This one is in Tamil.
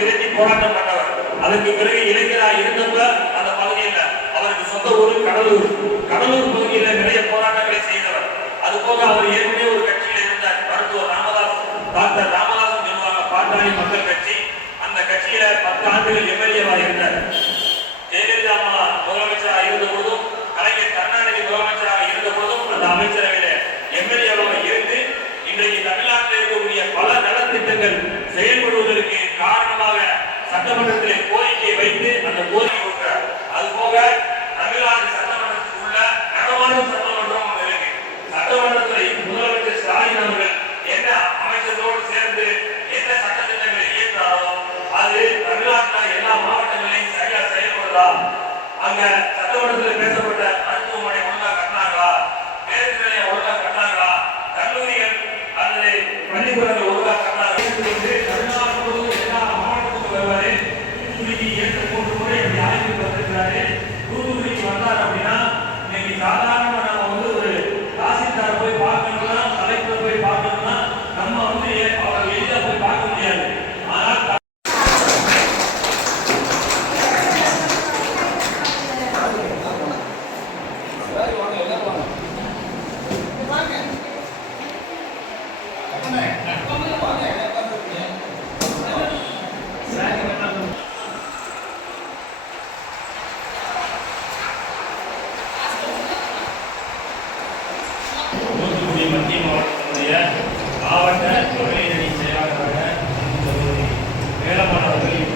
திரட்டி போராட்டம் பண்ணவர். அதற்கு பிறகு இளைஞராக இருந்தப்ப அந்த பகுதியில் அவருக்கு சொந்த ஊர் கடலூர். கடலூர் பகுதியில் நிறைய போராட்டங்களை செய்தவர். அதுபோக அவர் ஏற்கனவே ஒரு கட்சியில் இருந்தார். மருத்துவர் ராமதாஸ், டாக்டர் ராமதாசன் சொல்லுவாங்க, பாட்டாளி மக்கள் கட்சி. அந்த கட்சியில 10 ஆண்டுகள் எம்எல்ஏவாக இருந்தார். ஜெயலலிதா அம்மா முதலமைச்சராக இருந்த பொழுதும், கலைஞர் கருணாநிதி முதலமைச்சராக இருந்த பொழுதும் அந்த அமைச்சரவையில எம்எல்ஏவாக இருந்து இன்றைக்கு தமிழ்நாட்டில் இருக்கக்கூடிய பல நலத்திட்டங்கள் செயல்படுவதற்கு காரணமாக சட்டமன்றத்தில் கோரிக்கை வைத்து அந்த கோரிக்கை கொடுக்கிறார். அதுபோக தமிழ்நாடு சட்டமன்றத்தில் உள்ள நடமாடும் சட்டமன்றம் ஒன்று இருக்கு. சட்டமன்றத்தை முதலமைச்சர் ஸ்டாலின் அவர்கள் என்ன அமைச்சர்களோடு சேர்ந்து என்ன சட்டத்திட்டங்களை இயற்றாரோ அது தமிழ்நாட்டில் எல்லா மாவட்டங்களையும் சரியா செயல்படுதா, அங்க சட்டமன்றத்தில் பேசப்பட்ட மருத்துவமனை ஒழுங்கா கட்டினாங்களா, பேருந்து நிலையம் ஒழுங்கா கட்டினாங்களா, கல்லூரிகள் அல்லது பள்ளிக்கூடங்கள் ஒழுங்கா கட்டினாங்க என்று தமிழ்நாடு முழுவதும் எல்லா மாவட்டத்துக்கும் வருவாரு. தூத்துக்குடிக்கு 2-3 முறை அப்படி ஆய்வுக்கு வந்திருக்கிறாரு. தூத்துக்குடிக்கு வந்தார் அப்படின்னா இன்னைக்கு சாதாரணமா நம்ம ஒரு தாசில்தார் போய் பார்க்கணும்னா, கலெக்டர் போய் பார்க்கணும்னா நம்ம அவரை எளிதாக போய் பார்க்க முடியாது. ஆனால் தூத்துக்குடி மத்திய மாவட்டத்தினுடைய மாவட்ட மகளிரணி செயலாளராக வேளமானவர்கள்